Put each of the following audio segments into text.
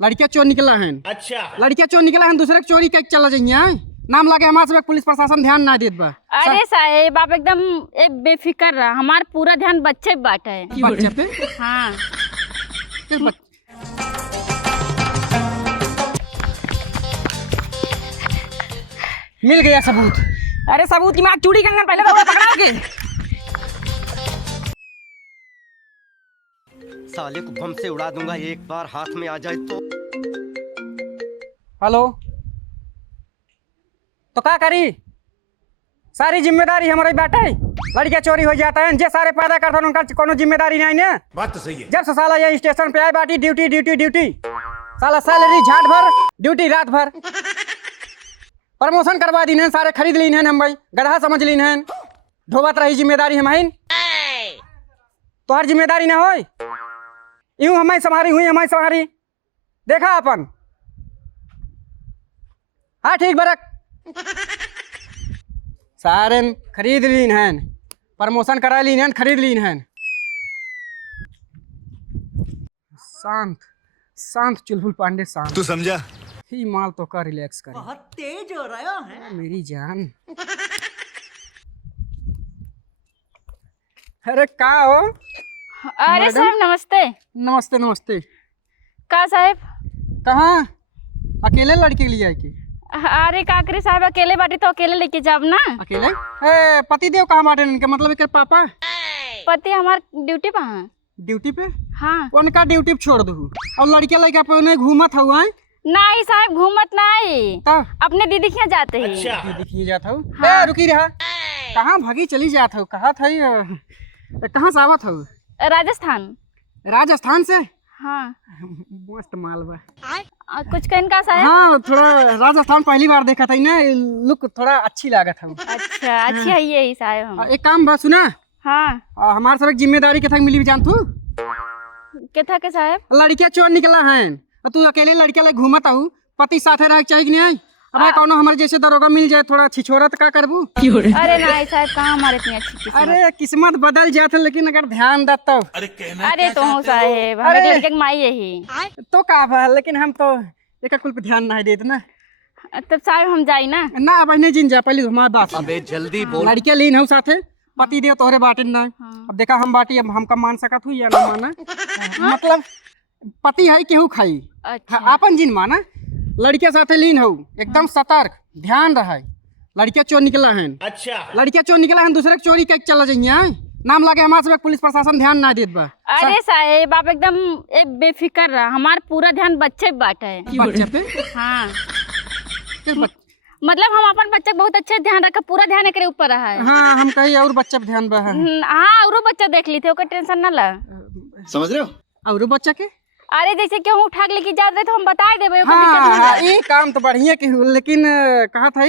लड़किया चोर निकला है। अच्छा लड़किया चोर निकला है, दूसरे चोरी के चला जाइए। नाम लागे हमारे सब पुलिस प्रशासन ध्यान ना देत बा। अरे साहेब आप एकदम बेफिक्र रहा, हमार पूरा ध्यान बच्चे पे बाटे है। बच्चे पे? हाँ मिल गया सबूत। अरे सबूत की मैं चूड़ी कंगन पहले तो पकड़ाओगे। साले को बम से उड़ा दूंगा एक बार हाथ में आ जाए तो। हेलो, तो क्या करी? सारी जिम्मेदारी हमारे बैठे। लड़कियां चोरी हो जाता है, जे सारे पैदा करता है उनका कोनो जिम्मेदारी नहीं है। बात तो सही है। जब से साला ये स्टेशन पे आए बाटी ड्यूटी ड्यूटी ड्यूटी, साला सैलरी झाट भर, ड्यूटी रात भर। प्रमोशन करवा दी है, सारे खरीद ली है, हम भाई गधा समझ ली है। ढोबत रही जिम्मेदारी हम तो हर जिम्मेदारी ना हो। यूं हमारी संभारी हुई, हमारी संभारी देखा अपन। हाँ ठीक बरक, सारे खरीद ली हैं, प्रमोशन करा ली हैं, खरीद ली हैं। शांत शांत चुलबुल पांडे शांत। तू समझा? ही माल तो का रिलैक्स कर, बहुत तेज हो रहा है मेरी जान। अरे का हो? अरे साहब नमस्ते। नमस्ते नमस्ते। का साहेब कहाँ? अकेले लड़के के लिए आई की? अरे काकरी साहब अकेले बाटी तो अकेले लेके जाब ना। अकेले? पति देव कहाँ बाटे इनके? मतलब एक पापा पति हमार ड्यूटी पे हैं। ड्यूटी पे? हाँ उनका ड्यूटी पे छोड़ दू और लड़के लड़का पे उन्हें घूमत हुआ है। नहीं साहब घूमत नहीं, तब अपने दीदी के यहाँ जाते हैं। अच्छा दिखिए जाता हूँ। हाँ। रुकी रहा, कहाँ भागी चली जाता हूँ? कहा था कहाँ से आवत हूँ? राजस्थान। राजस्थान से? हाँ मस्त मालवा। कुछ कहन का साहब? हाँ थोड़ा राजस्थान पहली बार देखा था ना, लुक थोड़ा अच्छी लागत है। अच्छा अच्छी है यही साहब हम। एक काम बस सुना, हाँ हमारे सब एक जिम्मेदारी के था मिली भी जान तू। क्या के साहब? लड़कियां चोर निकला है और तू अकेले लड़किया ले घूमत हूँ, पति साथे रह चाहिए कि नहीं? अब कौनो हमारे जैसे दरोगा मिल जाए थोड़ा छिछोरत का करबू? अरे नहीं साहब कहाँ हमारे इतनी अच्छी किस्मत। अरे किस्मत बदल जाते, लेकिन अगर ध्यान देता अरे तो हूँ साहेब, हम एक लड़के की माई यही तो का, लेकिन हम तो एक कुल पे ध्यान नहीं देते ना। तब साहब हम जाई ना। ना अब नहीं जिन जा, पहले हमारी बात। अबे जल्दी बोल। लड़कियां लीन हूँ साथे, पति देव तोहरे बाटे ना। हाँ। अब देखा हम बाटी, अब हमका मान सकत हुई या ना माना? मतलब पति है केहू खाई, अच्छा आपन जिन माना। लड़किया साथे लीन हो, एकदम सतर्क ध्यान रहे। लड़किया चोर निकला है। अच्छा लड़किया चोर निकला है, दूसरे चोरी के चला जाइए। नाम लागे हमारे सब पुलिस प्रशासन ध्यान ना देत बा। अरे साहेब आप एकदम बेफिक्र रहा, हमार पूरा ध्यान बच्चे पे बाटे है। बच्चे पे? हाँ किस मतलब हम अपन बच्चे बहुत अच्छे ध्यान रखा, पूरा ध्यान एकरे ऊपर रहा है। हाँ हम कही और बच्चा पे ध्यान बा। हाँ औरो बच्चा देख ली थे, ओकर टेंशन ना ला। समझ रहे हो? और बच्चा के? अरे जैसे केहू उठा के लेके जाते तो हम बता देबे, ओकर हाँ दिक्कत ना हाँ, बा। ये काम तो बढ़िया के हुआ, लेकिन कहा था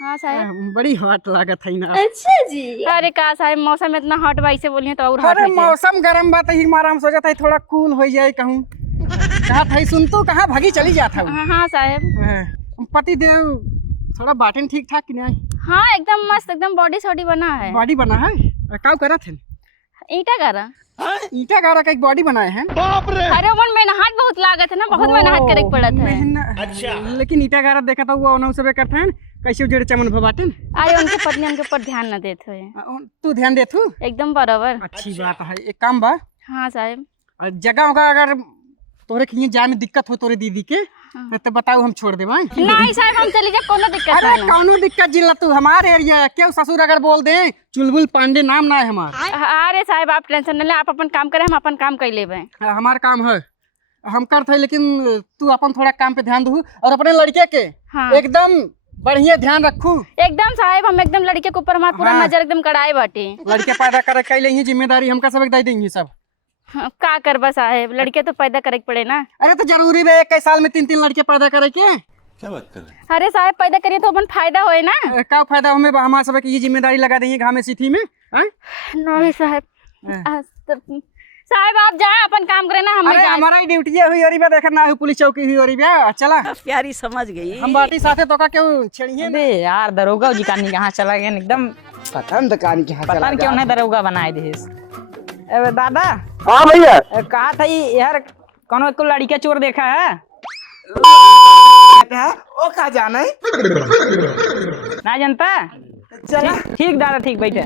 हाँ साहब। बड़ी हॉट लागत है ना। अच्छा जी। अरे का साहब मौसम इतना हॉट बाई से बोलिए तो और हॉट अरे हो जाए। मौसम गर्म बात ही हमारा, हम सोचा था थोड़ा कूल हो जाए कहूँ। कहा था सुन तो कहाँ भागी चली जाता हूँ। हाँ हाँ साहब। पति देव थोड़ा बाटन ठीक ठाक कि नहीं? हाँ एकदम मस्त, एकदम बॉडी सॉडी बना है। बॉडी बना है? काव करा थे? ईटा करा। ईटा गारा का एक बॉडी बनाए हैं। अरे मन मेहनत बहुत लागत है ना, बहुत मेहनत करे के पड़त है। अच्छा। लेकिन ईटा गारा देखा था वो उन्होंने सब करते हैं कैसे उजड़े चमन भबाटन। अरे उनके पत्नी उनके ऊपर ध्यान न देते हुए। तू ध्यान दे तू। एकदम बराबर। अच्छी बात है। एक काम बा, हाँ साहब। जगह होगा अगर तोरे कहीं जाए में दिक्कत हो तोरे दीदी के, तो बताओ हम छोड़ देबा। नहीं साहब हम चली जाए, कोनो दिक्कत अरे नहीं। कौनो दिक्कत जिला तू हमारे एरिया क्यों ससुर अगर बोल दे चुलबुल पांडे नाम ना है हमारा। अरे साहब आप टेंशन न ले, आप अपन काम करें, हम अपन काम कर लेबे। हमारा काम है हम करते हैं, लेकिन तू अपन थोड़ा काम पे ध्यान दू और अपने लड़के के हाँ। एकदम बढ़िया ध्यान रखू। एकदम साहब हम एकदम लड़के के ऊपर हमारा पूरा हाँ। नजर एकदम कड़ाए बाटे। लड़के पैदा करे कैले ही जिम्मेदारी हमका सब दे देंगे सब। हाँ, का करबा साहब, लड़के तो पैदा करे के पड़े ना। अरे तो जरूरी है एक साल में 3-3 लड़के पैदा करे के? क्या बात कर रहे हैं? अरे साहब पैदा करिए तो अपन फायदा होए ना। का फायदा हमें हमारे सब की ये जिम्मेदारी लगा देंगे घामे सिथी में। नहीं साहब। साहब आप जाए अपन काम करें ना, हम अरे हमारा ड्यूटी हुई और देखा ना हुई पुलिस चौकी हुई और चला प्यारी समझ गई। हम बाटी साथे तो का क्यों छेड़िए। अबे यार दरोगा जी कहानी कहाँ चला गया एकदम पता नहीं दुकान की पता नहीं क्यों नहीं दरोगा बनाए दे। दादा हाँ भैया कहा था यार कौन को लड़का चोर देखा है? बेटा ओ कहा जाना है? ना जनता चला ठीक दादा ठीक बैठे।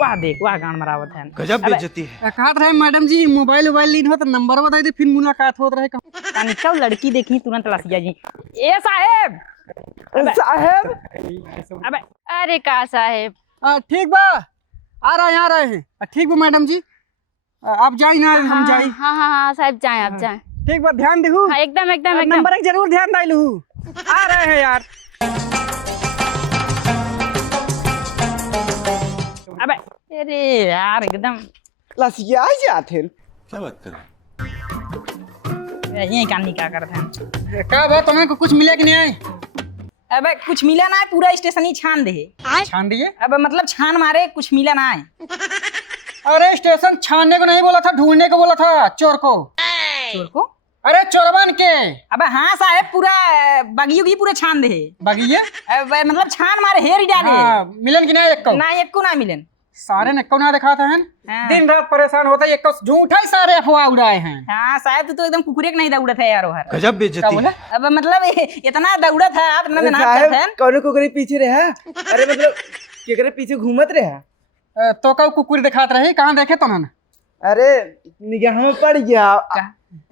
वाह देख वाह गान मरावत है। गजब बेइज्जती है। कहत रहे मैडम जी मोबाइल वोबाइल लीन हो तो नंबर बता दे फिर मुलाकात होत रहे कहूं। कनिका लड़की देखी तुरंत लसिया जी ए साहेब। साहब अबे अरे का साहेब, ठीक बा आ रहे हैं। ठीक बा मैडम जी आप जाई ना हम जाई। हाँ हाँ हाँ साहब, जाएं आप जाएं। ठीक बा ध्यान देहू। हाँ एकदम एकदम एकदम। नंबर एक जरूर ध्यान डालू। आ रहे हैं यार। अबे अरे यार एकदम लसिया जाते क्या बात कर रहे यही कहानी क्या करते हैं। का बा तुम्हें को कुछ मिले कि नहीं आए? अबे कुछ मिला ना है, पूरा स्टेशन ही छान दे। छान दिए। अब मतलब छान मारे कुछ मिला ना है। अरे स्टेशन छानने को नहीं बोला था, ढूंढने को बोला था चोर को। चोर को? अरे चोरवन के। अबे हाँ साहेब पूरा बगियो की पूरा छान दे। बगिए मतलब छान मारे हेर ही डाले। हाँ, मिलन की नहीं एक को। ना एक को ना मिलन। सारे ने ना दिखा था हाँ। दिन रात परेशान होता है, एक को झूठा ही सारे अफवाह उड़ाए हैं। हाँ साहब तू तो एकदम कुकुरे नहीं दौड़ा था यार हर। गजब बेइज्जती है। अब मतलब इतना दौड़ा था आप इतना मेहनत साहब करते हैं। कौन कुकरी पीछे रहा? अरे मतलब केकरे पीछे घूमत रहा? तो कौ कुकुर दिखात रही, कहाँ देखे तो ना? अरे निगाह में पड़ गया।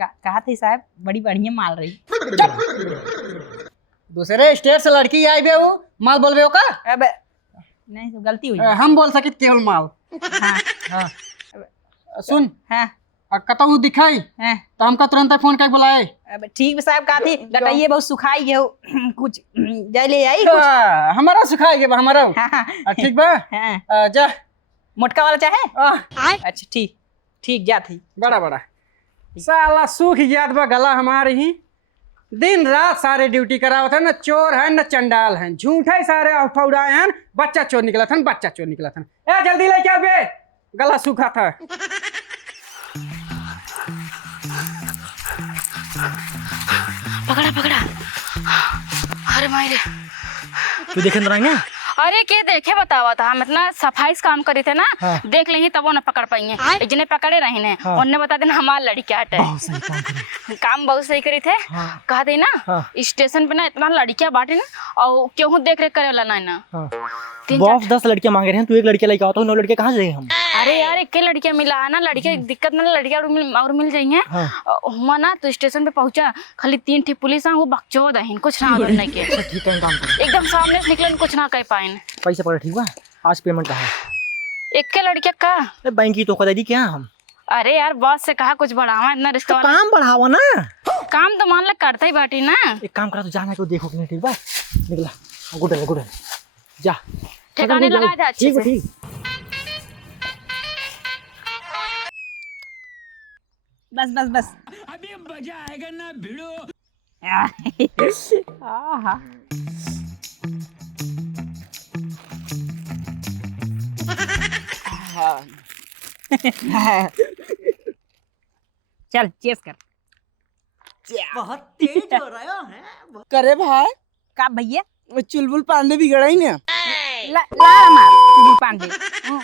कहा थे साहब बड़ी बढ़िया माल रही। दूसरे स्टेट से लड़की आई बे वो माल बोलबे हो का? अब नहीं तो गलती हुई। हम बोल सकित केवल माल। हाँ हाँ। सुन हाँ कतहु दिखाई हाँ। तो हमका तुरंत फोन कर बुलाए। अब ठीक साहब कहा थी डटाइए बहुत सुखाई गए हो कुछ जा ले आई कुछ। हमारा सिखाएगे हमारा। हाँ हाँ ठीक बा हाँ। जा। मोटका वाला चाहे? अच्छा ठीक ठीक जा थी। बड़ा बड़ा साला सूख याद बा गला हमारे ही। दिन रात सारे ड्यूटी करावत है, न चोर है न चंडाल है, झूठा ही सारे अफवाह उड़ाए हैं। बच्चा चोर निकला था, बच्चा चोर निकला था। ए जल्दी लेके आओ बे, गला सूखा था। पकड़ा पकड़ा। अरे मायरे, तू देखे ना रहा अरे के देखे बतावा था, हम इतना सफाई से काम करे थे ना। देख लेंगे तब वो न पकड़ पाएंगे। जिन्हें पकड़े रहे ने उन्हें बता देना हमारा लड़की हटे। काम बहुत सही करी थे। कहा थे ना स्टेशन पे ना इतना लड़कियां बांटे ना और क्यों देख रेख करे वाला ना। बॉस 10 लड़कियां मांगे रहे हैं, तू एक लड़के लेके आओ तो 9 लड़के कहाँ से देंगे हम? अरे यार एक लड़कियां मिला है ना, लड़के दिक्कत ना, लड़कियां और मिल जाएंगे। हुआ ना तो स्टेशन पे पहुंचा, खाली 3 ठे पुलिस वो बकचोद है, कुछ ना करने के। ठीक है काम कर। एकदम सामने से निकले कुछ ना कह पाए। पैसे पकड़ ठीक बा, आज पेमेंट कहा है? एक के लड़किया का बैंक की तो दे दी क्या हम? अरे यार बॉस से कहा कुछ बढ़ावा, इतना रिश्ता वाला काम बढ़ावा ना। काम तो मान लो करता ही बाटी ना। एक काम करा तो जाना को देखो कि नहीं ठीक बा। निकला गुड जा ठिकाने लगा दे अच्छे से। ठीक बस बस बस अभी मजा आएगा ना भिड़ो। हाँ चल चेस कर। बहुत तेज हो रहा है। करे भाई का भैया चुलबुल पांडे बिगड़ा ही ना। ला मार चुलबुल पांडे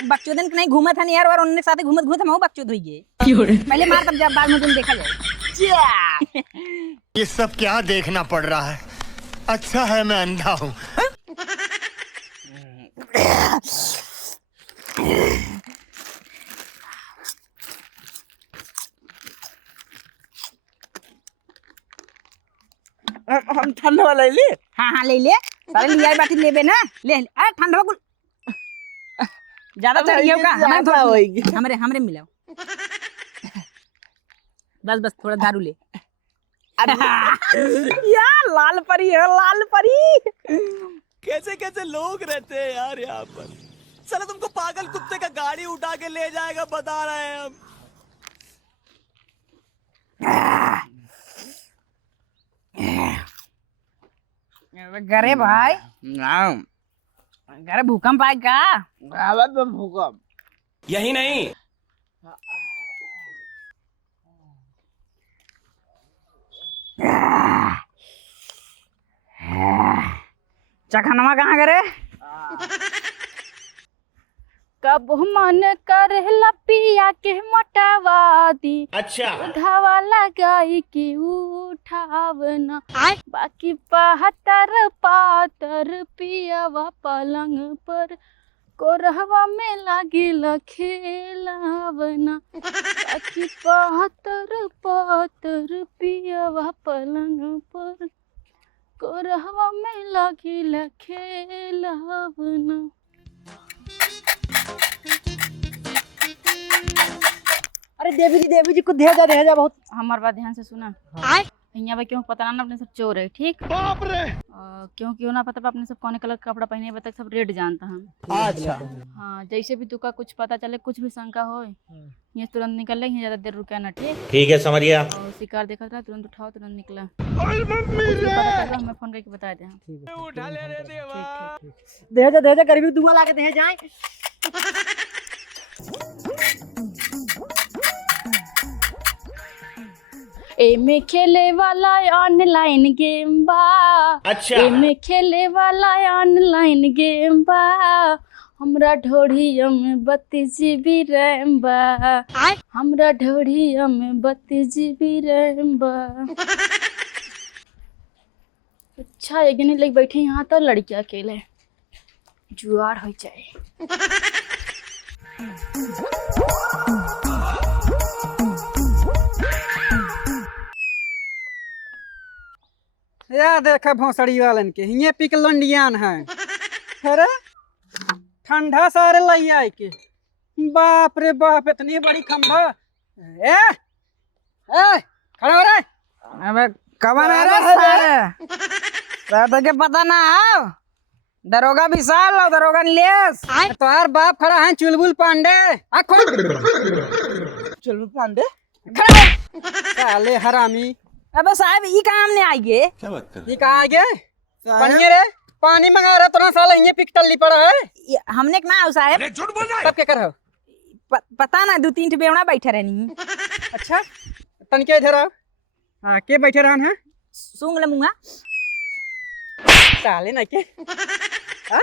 बकचोदन के नहीं घूमा था यार, और उनके साथ घूमत घूमत हम बकचोद हुई गए। पहले मार तब जब बाद में तुम देखा जाए। ये सब क्या देखना पड़ रहा है? अच्छा है मैं अंधा हूँ। हम ठंडा वाला ले। हाँ ले सारे लिया बाटी लेबे ना ले। अरे ठंडा कुल ज्यादा चाहिए का हमरे मिलाओ। बस थोड़ा दारू ले। यार लाल परी है लाल परी। कैसे कैसे लोग रहते हैं यार यहाँ पर। चलो तुमको पागल कुत्ते का गाड़ी उठा के ले जाएगा बता रहे हैं हम। घरे भाई घरे भूकंप आए का? भूकंप यही नहीं चखनवा कहाँ करे? कब मन करेला पिया के मोटावा दी, अच्छा धावा लगाई के उठावना, बाकी पातर पातर पियावा पलंग पर कोरहवा में लागिला खेलावना, बाकी पातर पातर पियावा पलंग पर कोरहवा में लागिला खेलावना। अरे देवी जी को दे जा बहुत। हमार बात ध्यान से सुना। यहाँ पे क्यों पता ना अपने सब चोर है, ठीक? बाप रे। क्यों ना पता अपने सब कौन कलर का कपड़ा पहने बता सब रेड जानता हम। अच्छा हाँ, जैसे भी तुका कुछ पता चले, कुछ भी शंका हो, ये तुरंत निकल ले, ज्यादा देर रुका ना, ठीक? ठीक है समझ गया। और शिकार देखा था, तुरंत उठाओ, तुरंत निकला। पता चला हमें फोन करके बता दे। उठा ले रे देवा। दे जा गरीबी दुआ लाके दे जाए। एमे खेले वाला ऑनलाइन गेम बा, अच्छा एमे खेले वाला ऑनलाइन गेम बा, हमरा ढोढ़िया में 32 GB रैम बा, हमरा ढोढ़िया में 32 GB रैम बा। अच्छा एक दिन लेके बैठे यहाँ तो लड़कियां अकेले जुआर हो जाए। या देखा भोसड़ी वालन के हिये पिक लंडियान है। अरे ठंडा सारे लई आए के, बाप रे बाप इतनी बड़ी खंभा। ए खड़ा हो रे। अबे कवन आ रहा है सारे के पता ना है। दरोगा विशाल और दरोगा नीलेश। तो यार बाप खड़ा है चुलबुल पांडे। चलो पांडे साले हरामी। अबे साहब ई काम नहीं आइए। क्या बात कर रहे ये कहाँ आगे पानी रे, पानी मंगा रहा तो साला ये पिक टल्ली पड़ा है। हमने ना आओ साहब। तब क्या कर रहे हो? पता ना 2-3 बेवड़ा बैठे रहनी। अच्छा तनिके इधर आओ। हाँ के बैठे रहन है? सूंघ ले मुंगा। साले ना के हाँ?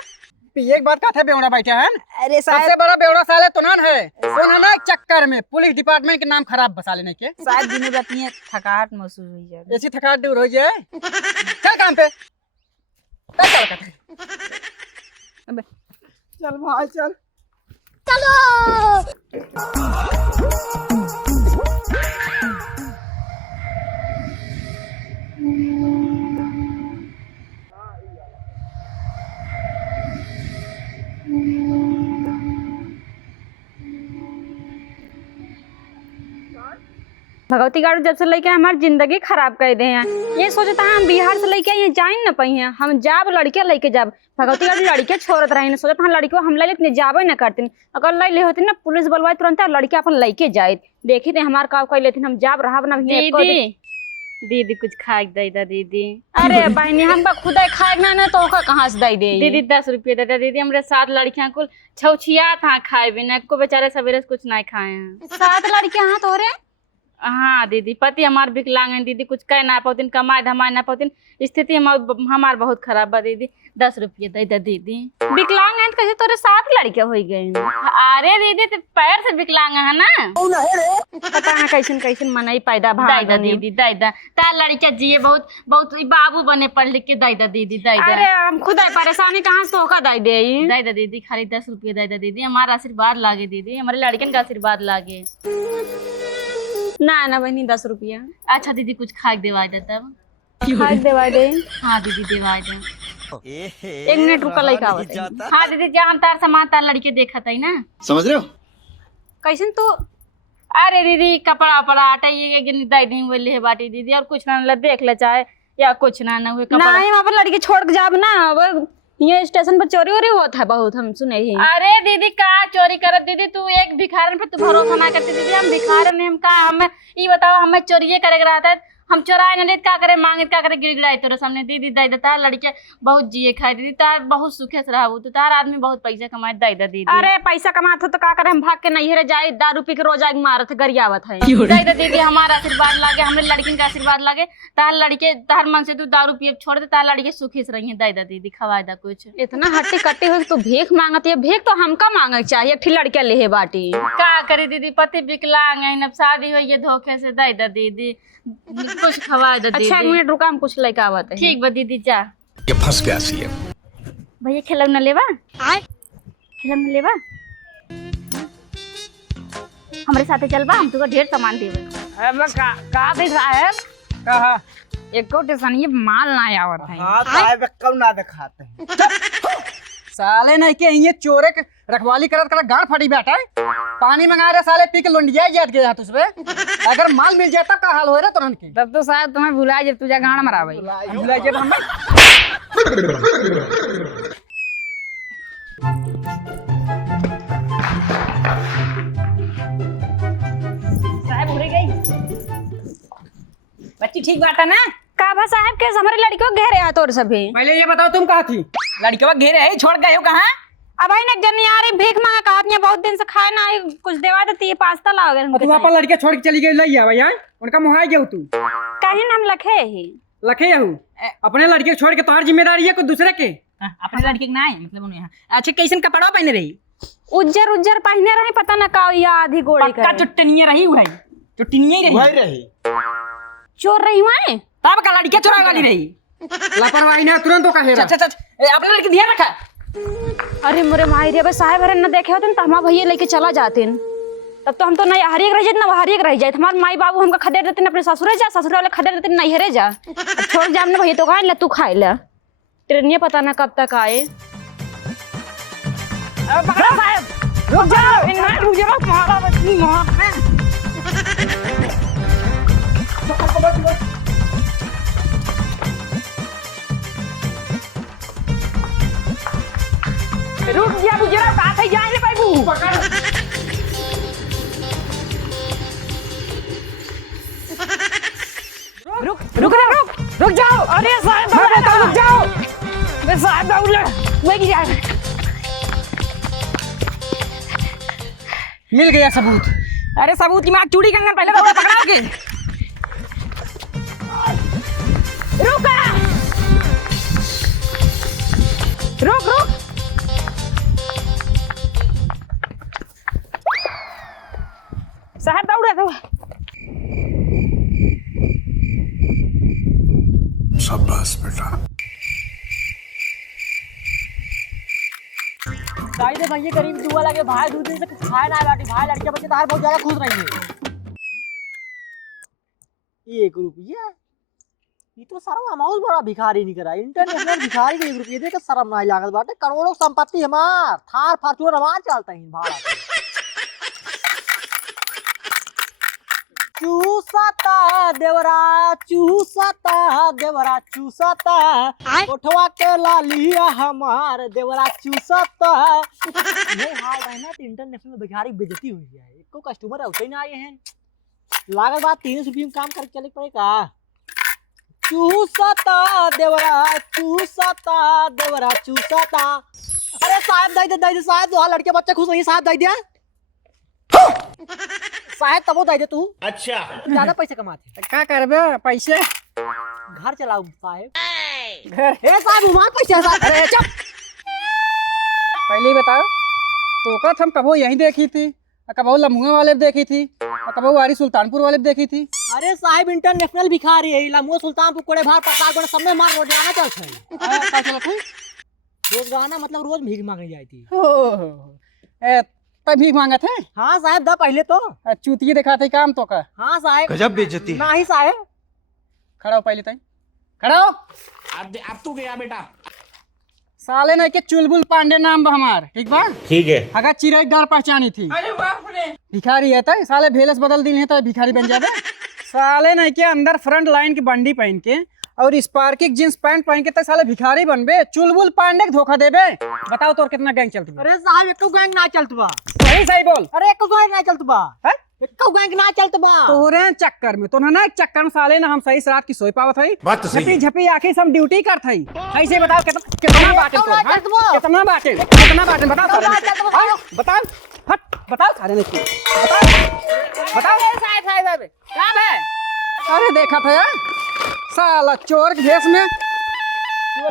एक बात का था बेवड़ा बैठा है। अरे साहब सबसे बड़ा बेवड़ा साले तुनान है। सोना एक चक्कर में पुलिस डिपार्टमेंट के नाम खराब बसा लेने के। साहब दिनों रात ये थकावट महसूस हुई है। ऐसी थकावट दूर हो जाए। चल काम पे चल। चल भाई चल। भगवती गाड़ू जब से लेके हमारी जिंदगी खराब कर दे हैं। ये सोचे था हम बिहार से लेके ये जा न पाई हैं, हम जाब लड़के लेके जाब। भगवती गाड़ू लड़के छोड़त रही सोचे था लड़के हम ले जाबे न करती। अगर ले ले होती ना पुलिस बोलवाई तुरंत लड़के अपन लेके जाए। देखी थे हमारे काम कर लेते हम जाब रहा ना। दीदी कुछ खाए दे दा दीदी। अरे बहनी हम खुद खाए ना तो कहाँ से दे दे दीदी 10 रुपये दे दा दीदी। हमारे 7 लड़कियां कुल छौछिया था खाए बिना को बेचारे सवेरे कुछ नहीं खाए हैं। 7 लड़के हाँ तो रे। हाँ दीदी पति हमार विकलांग है दीदी, कुछ कह ना पातीन, कमाए धमाए ना पातीन, स्थिति हमार बहुत खराब बा दीदी। 10 रुपये दे दा दीदी। विकलांग है कैसे तोरे 7 लड़के हो गए? अरे दीदी तो पैर से विकलांग है ना। पता है कैसन कैसन मनाई पैदा दादा दीदी दादा तार लड़किया जिए बहुत बहुत बाबू बने पढ़ लिख के दादा दीदी दादा। अरे हम खुद परेशानी कहाँ से होगा दाई दे दादा दीदी खाली 10 रुपये दादा दीदी। हमारा आशीर्वाद लागे दीदी, हमारे लड़कन का आशीर्वाद लागे। ना बहनी 10 रुपया। अच्छा दीदी कुछ खा के देवा दे तब। खाए देवा दे। हाँ दीदी देवा दे। 1 मिनट रुका लइका आवत है। हाँ दीदी जा हम तार सामान तार लड़के देखा था ना। समझ रहे हो? कैसन तो अरे दीदी कपड़ा वपड़ा आटा ये दाई दी बोले है बाटी दीदी, और कुछ ना देख ले चाहे या कुछ ना हुए कपड़ा। नहीं वहाँ पर लड़के छोड़ के जाब ना। अब ये स्टेशन पर चोरी वोरी होता है बहुत, हम सुने ही। अरे दीदी कहाँ चोरी करत दीदी, तू एक भिखारन पे तू भरोसा ना करती दीदी। हम भिखारन नहीं, हम कहा हमें ये बताओ हमें चोरी करे रहता है। हम चोराए न लेत का करे मांगे का करे गिड़गिड़ाई तोरे सामने दीदी दाई तार लड़के बहुत जिए खाए दीदी तार बहुत सुखे से रहू तो तार आदमी बहुत पैसा कमाए दाई दीदी अरे पैसा कमात हो तो का करे, हम भाग के नैहरे जाए दारू पी के रोज आग मारत है गरियावत है। दाई दीदी हमारा आशीर्वाद लागे, हमरे लड़किन का आशीर्वाद लागे, तार लड़के तार मन से तू दारू पिए छोड़ दे, तार लड़के सुखी से रही दाई दीदी खवाए दा कुछ। इतना हट्टी कट्टी हो तो भीख मांगत है, भीख तो हमका मांगे चाहिए, फिर लड़के ले बाटी। का करे दीदी पति विकलांग है, अब शादी हुई है धोखे से दाई दीदी कुछ खवाए दा दीदी। अच्छा 1 मिनट रुका, हम कुछ लेके आवत है। ठीक बा दीदी जा। ये फंस गया सी भैया खिलौना लेवा, खिलौना लेवा हमारे साथे चलबा, हम तुका ढेर सामान देबे। अब का दे साहब कहा एको टेशन ये माल ना आवत है। हाँ साहब कब ना दिखाते हैं। साले नहीं के ये चोरे के रखवाली करत कर गाड़ फटी बैठा है। पानी मंगा रहे साले पी के लुंडिया जात गया तुझे। अगर माल मिल जाता का हाल हो रहा तुरंत की। तब तो शायद तुम्हें भुला जब तुझे गाड़ मरावे। भुला जब हम साहब उड़ गई बच्ची, ठीक बात है ना? काबा साहब के हमारे लड़की को घेरे है तोर सभी। पहले ये बताओ तुम कहाँ थी? लड़के घेरे है, छोड़ गए हो कहाँ? अब आई ना जनी आ रही भीख मांगा कहा अपने बहुत दिन से खाए ना आई, कुछ देवा देती है पास्ता ला अगर तू वहाँ पर लड़के छोड़ के चली गई लई है भैया, उनका मुहाई गया तू कहीं ना हम लखे ही लखे हूँ। अपने लड़के छोड़ के तुम्हारी जिम्मेदारी है कुछ दूसरे के। अपने लड़के के ना है मतलब उन्हें। अच्छा कैसन कपड़ा पहने रही? उज्जर उज्जर पहने रहे, पता ना का या आधी गोड़ी पक्का चुट्टनिया रही हुई, चुट्टनिया ही वही रही। रही। चोर रही हुआ तब का लड़के चुरा वाली रही। लापरवाही ना तुरंत तो कहेगा। अपने लड़के ध्यान रखा। अरे मोरे माई रे, साहब अरे न देखे होते तो हमारा भैया लेके चला जाते, तब तो हम तो नहीं हरियक रह जाते ना हरियक रह जाते। हमारे माई बाबू हमका खदेड़ देते अपने ससुरे जा, ससुर वाले खदेड़ देते नहीं हरे जा। अब छोड़ जा ना भैया तो खाए ला, तू खाए ला, ट्रेनिया पता ना कब तक आए। रुक जाओ, रुक जाओ, तुम्हारा बच्ची वहाँ है। रुक जा बुझरा, बात है जाने बाबू। रुक रुक रुक रुक जाओ। अरे साहब रुक जाओ, मैं साहब वही जा। मिल गया सबूत। अरे सबूत की मैं चूड़ी कंगन पहले तो पकड़ाओगे। रुक रुक रुक साहब दौड़े तो। शाबाश बेटा। भाई दे भैया गरीब दुआ लगे भाई दूध दिन से कुछ खाए ना बाटी भाई लड़के बच्चे तार बहुत ज्यादा खुश रही है। 1 रुपया ये तो सारा अमाउंट बड़ा भिखारी नहीं करा, इंटरनेशनल भिखारी के 1 रुपये दे के शर्म ना लागत बाटे। करोड़ों संपत्ति हमार, थार फार्चूनर हमार चलता है भाड़ा। चूसता देवरा चूसता देवरा चूसता, उठवा के लालिया हमार देवरा चूसता। ये हाल है ना तो इंटरनेशनल भिखारी बेइज्जती हुई है, एको कस्टमर होते ही ना आए हैं। लागत बात 300 रुपये में काम करके चले पड़ेगा। चूसता देवरा चूसता। अरे साहब दे दे साहब, तो लड़के बच्चे खुश नहीं साहब दे दिया साहब, तब वो दे दे तू। अच्छा ज्यादा पैसे कमाते क्या करबे पैसे? घर चलाऊ साहब। घर ए साहब हमारे पैसे है साहब। अरे चुप, पहले ही बताओ तो का हम कबो यहीं देखी थी, कबो लमुआ वाले देखी थी, कबो वारी सुल्तानपुर वाले देखी थी। अरे साहब इंटरनेशनल भिखारी है, लमुआ सुल्तानपुर कोड़े भार पतार कोड़े सब में मार रोजाना चलते हैं। रोजाना मतलब रोज भीख मांगने जाती है। तब भीख मांगत है? हाँ साहब दा पहले तो चूतिए दिखाते काम तो का। हाँ साहब गजब बेइज्जती। ना ही साहब। खड़ा हो पहले तई, खड़ा हो। अब तू गया बेटा। साले ने के चुलबुल पांडे नाम बा हमार, ठीक बा? ठीक है। अगर चिराग डार पहचानी थी। अरे बाप रे। भिखारी है तई, साले भेलस बदल दी है तो भिखारी बन जाबे। साले ने के अंदर फ्रंट लाइन की बंडी पहन के और स्पार्किंग जींस पैंट पहन के तक साले भिखारी बनबे, चुलबुल पांडे के धोखा देबे। बताओ तो कितना गैंग चलती है? अरे साहब एको गैंग ना चलत बा। सही सही बोल। अरे एको गैंग ना चलत बा। है? कौ बैंक ना चलत बा तोरे चक्कर में तो ना एक चक्कर में साले ना हम सही से रात की सोई पावत हई बात तो सही झपी झपी आके हम ड्यूटी करत हई ऐसे बताओ कितना बाटे तोर हाँ? कितना बाटे बताओ सारे हाँ? बताओ हट बताओ सारे ने क्यों बताओ साहब कहाँ है? अरे देखा था यार साला चोर के भेष में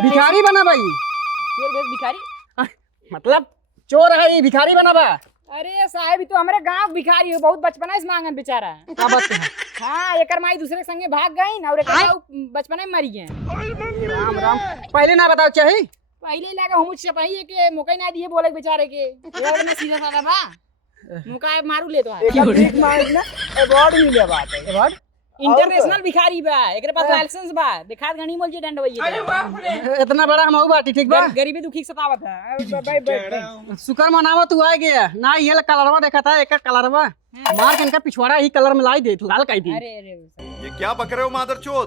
भिखारी बना भाई चोर भेष भिखारी? मतलब चोर है ये भिखारी बना बा अरे साहब, तो हमारे गांव भिखारी हो, बहुत बचपना इस मांगन बेचारा। क्या बात है? हाँ, एकर माई दूसरे के संगे भाग गई ना, और एकर बचपना में मरी गए। राम राम, पहले ना बताओ चाहिए पहले लगा हम चपाई है के मौका ना दिए बोले बेचारे के। यार मैं सीधा साधा बा मौका मारू ले तो अवार्ड मिले बात है। अवार्ड इंटरनेशनल भिखारी बा, एकरे पास लाइसेंस बा, दिखा घणी मोल जे दंड भइए। इतना बड़ा हम बाटी ठीक बा गरीबी दुखी सतावत है। शुक्र मनावो तू आ गया ना, ये कलरवा देखा था एक कलरवा मार के इनका पिछवाड़ा ही कलर में लाई दे लाल कही थी। अरे अरे ये क्या बक रहे हो मादरचोद?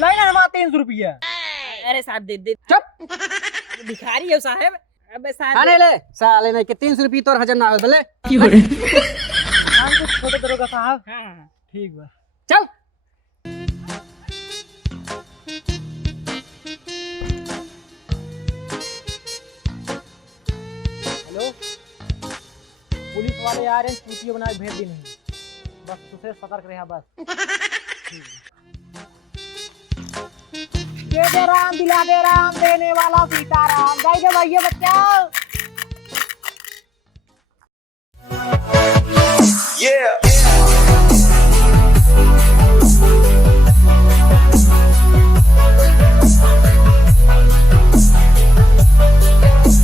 लाइन हमारा 300 रुपया। अरे साहब दे चुप भिखारी हो साहब। अबे साहब अरे ले साले नहीं कि 300 रुपये तोर हजम ना हो बोले छोटे दरोगा साहब। हाँ ठीक बा चल हेलो, पुलिस वाले आ रहे हैं, वीडियो बना के भेज दी नहीं, बस तुझे सतर्क रहा बस। दे राम दिला दे राम, देने वाला सीताराम। गाय दे भैया बच्चा। Yeah.